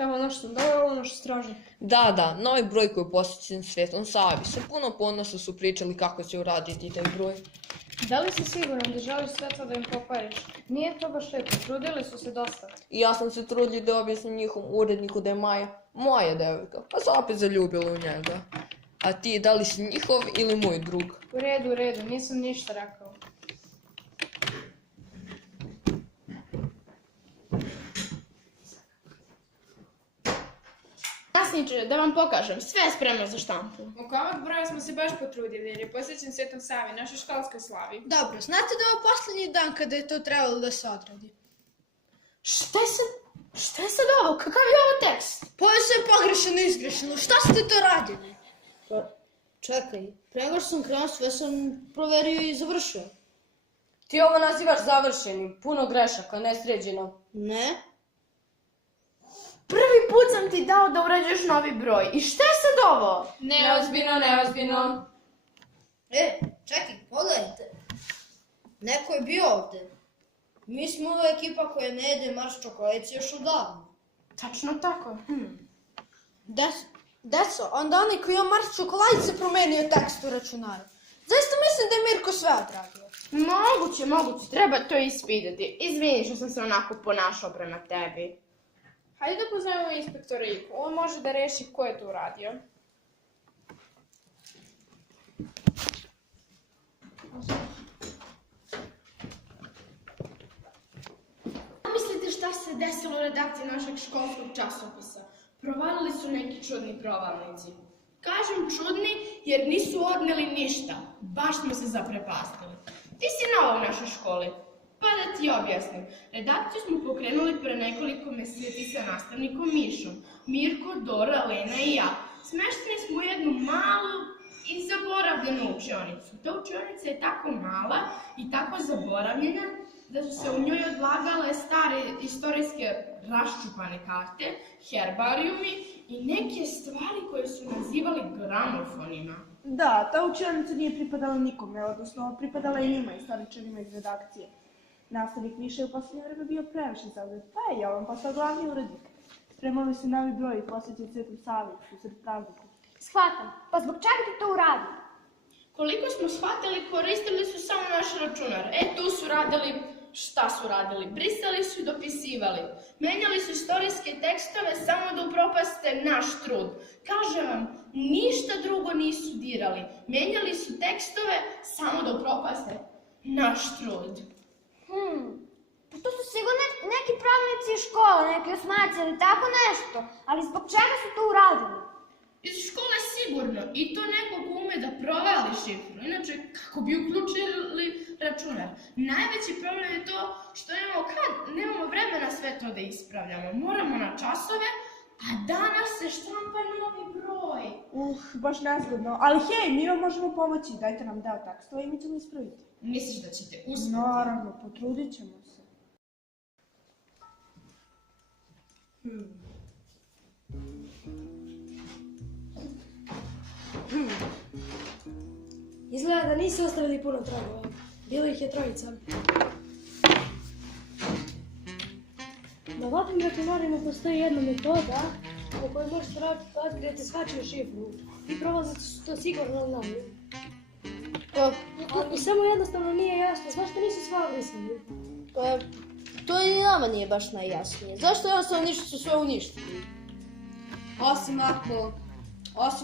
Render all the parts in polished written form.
Evo ono što sam dovela, ono što straži. Da, novi broj koji je posvećen Svetom Savi. Sa puno ponosa su pričali kako će uraditi taj broj. Da li si siguran da želiš sve to da im pokvariš? Nije to baš lepo, trudili su se dosta. I ja sam se trudio da objasnim njihovom uredniku da je Maja moja devojka, pa se opet zaljubila u njega. A ti, da li si njihov ili moj drug? U redu, nisam ništa rekao. Nasniče, da vam pokažem, sve je spremno za štampu. Oko ovog broja smo se baš potrudili jer je posvećen Svetom Savi, našoj školskoj slavi. Dobro, znate da je ovo poslednji dan kada je to trebalo da se odradi? Šta je sad ovo? Kakav je ovo tekst? Pa je sve pogrešeno, izgrešeno. Šta ste to radili? Pa, čekaj, pre nego što sam krenuo, sve sam proverio i završio. Ti ovo nazivaš završenim, puno grešaka, nesređeno. Ne? Prvi put sam ti dao da urađuješ novi broj. I šta je sad ovo? Neozbiljno. Čekaj, pogledajte. Neko je bio ovde. Mi smo ova ekipa koja ne jede Mars čokoladice još odavno. Tačno tako. Deco, onda onaj koji je Mars čokoladice promenio tekst u računaru. Zaista mislim da je Mirko sve odradio. Moguće, treba to ispitati. Izvini što sam se onako ponašao prema tebi. Hajde da pozovemo inspektora Iku, on može da reši ko je to uradio. Mislite šta se desilo u redakciji našeg školskog časopisa? Provalili su neki čudni provalnici. Kažem čudni jer nisu odneli ništa. Baš smo se zaprepastili. Ti si nova u našoj školi. Pa da ti objasnim. Redakciju smo pokrenuli pre nekoliko meseci sa nastavnikom Mišom. Mirko, Dora, Lena i ja. Smešteni smo u jednu malu i zaboravljenu učionicu. Ta učionica je tako mala i tako zaboravljena da su se u njoj odlagale stare istorijske raščupane karte, herbarijumi i neke stvari koje su nazivali gramofonima. Da, ta učionica nije pripadala nikome, odnosno pripadala je njima i staričarima iz redakcije. Nastavnik Miša je u poslednje vreme bio previše zaudet, pa je Jovan postao glavni urednik. Spremali su novi broj i posvećen Svetom Savi, usred praznika. Shvatam, pa zbog čega ti to uradili? Koliko smo shvatili, koristili su samo naš računar. Tu su radili, šta su radili? Brisali su i dopisivali. Menjali su istorijske tekstove samo da upropaste naš trud. Kažem vam, ništa drugo nisu dirali. Menjali su tekstove samo da upropaste naš trud. Pa to su sigurno neki pravnici iz škole, neki osmaci ili tako nešto. Ali zbog čega su to uradili? Iz škole sigurno. I to neko ko ume da provali šifru. Inače, kako bi uključili računar? Najveći problem je to što nemamo vremena sve to da ispravljamo. Moramo na časove, a danas se štampa novi broj. Baš nezgodno. Ali hej, mi vam možemo pomoći. Dajte nam deo tekstova i mi ćemo ispraviti. Misliš da ćete uspjeti? Naravno, potrudit ćemo se. Izgleda da nisu ostavili puno tragova. Bilo ih je trojica. Na ovakvim računarima postoji jedna metoda u kojoj možete otkriti svačiju šifru. I prolaznici su to sigurno znali. Ali samo jednostavno nije jasno zašto nisu sva obrisali. Pa, to i nama nije baš najjasnije. Zašto jednostavno ništa su sve uništili? Osim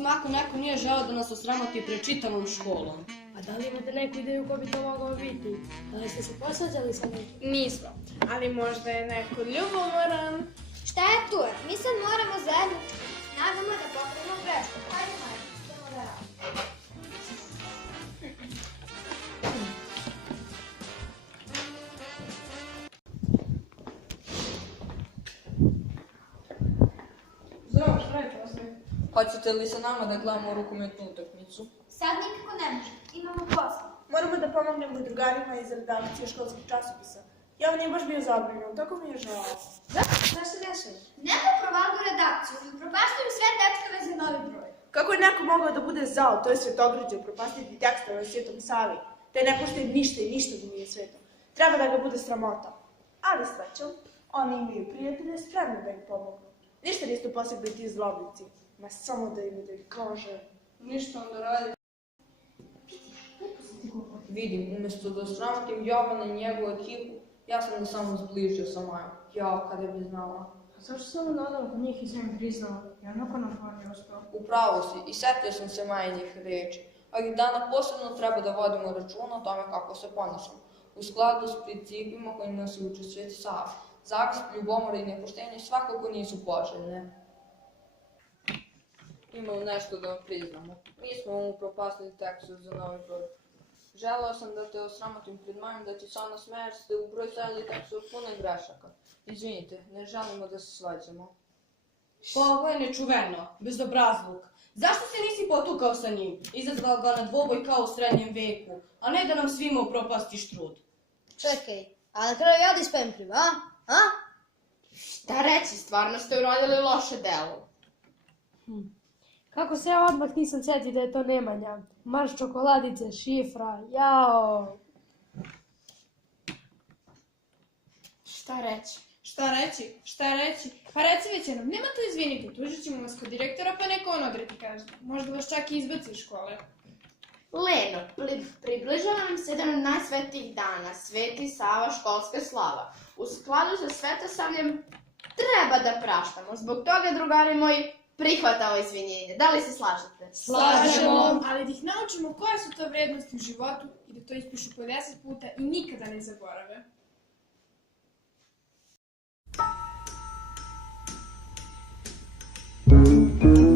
ako neko nije želeo da nas osramoti pred čitavom školom. A da li imate neku ideju ko bi to mogao biti? Da li ste se posvađali sa nekim? Nismo, ali možda je neko ljubomoran. Šta je tu? Mi sad moramo zajednički snagama da pokrenemo grešku. Hajde, idemo da radimo. Zdravo, šta je poslije? Hoćete li sa nama da gledamo rukometnu utakmicu? Sad nikako ne može, imamo posla. Moramo da pomognemo drugarima iz redakcije školskog časopisa. Jovan je baš bio zabrinut, tako mi je žao. Šta se dešava? Neko provalio redakciju i propastio sve tekstove za novi broj. Kako je neko mogao da bude zao, to je svetogrđe, propastiti tekstove o Svetom Savi. Te ne poštuje ništa i ništa da nije sveto. Treba da ga bude sramota. Ali srećom, oni imaju prijatelje spremni da im pomognu. Ništa niste postigli ti zlobnici. Ma samo da im kaže. Ništa onda radi. Vidim, umjesto da sramotim Jovana i njegovu ekipu, ja sam ga samo zbližio sa Majom. Ja, kada bi znala. A zašto se ono nadala kod njih i sve im priznala? Ja nakon nam je uspio. Upravo si, i setio sam se Majinih reči. Ali dana posebno treba da vodimo računa o tome kako se ponašamo, u skladu s principima kojima se uči Sveti Sava. Zavist, ljubomora i nepoštenje svakako nisu poželjne. Imamo nešto da vam priznamo. Mi smo vam upropastili tekstu za novi broj. Želeo sam da te osramotim pred Majom, da ti se ona smeje, jer ste u broj stavili tekstu pune grešaka. Izvinite, ne želimo da se svađamo. Pa ovo je nečuveno, bezobrazluk. Zašto se nisi potukao sa njim? Izazvao ga na dvoboj kao u srednjem veku, a ne da nam svima upropastiš trud. Čekaj, a na kraju ja da ispem kriv, a? A? Šta reći, stvarno ste uradili loše delo. Kako se ja odmah nisam sjetio da je to Nemanja? Marš čokoladice, šifra, jao. Šta reći? Šta reći? Pa reci već jednom, nema to izvinite, tužit ćemo vas kod direktora pa neko on odreti kažnje. Možda vas čak i izbaci iz škole. Leno, približava nam se jedan od najsvetijih dana, Sveti Sava, školska slava. U skladu sa Svetosavljem treba da praštamo. Zbog toga, drugari moji, prihvatamo izvinjenje. Da li se slažete? Slažemo! Ali da ih naučimo koje su to vrednosti u životu i da to ispišu po 10 puta i nikada ne zaborave. Thank you.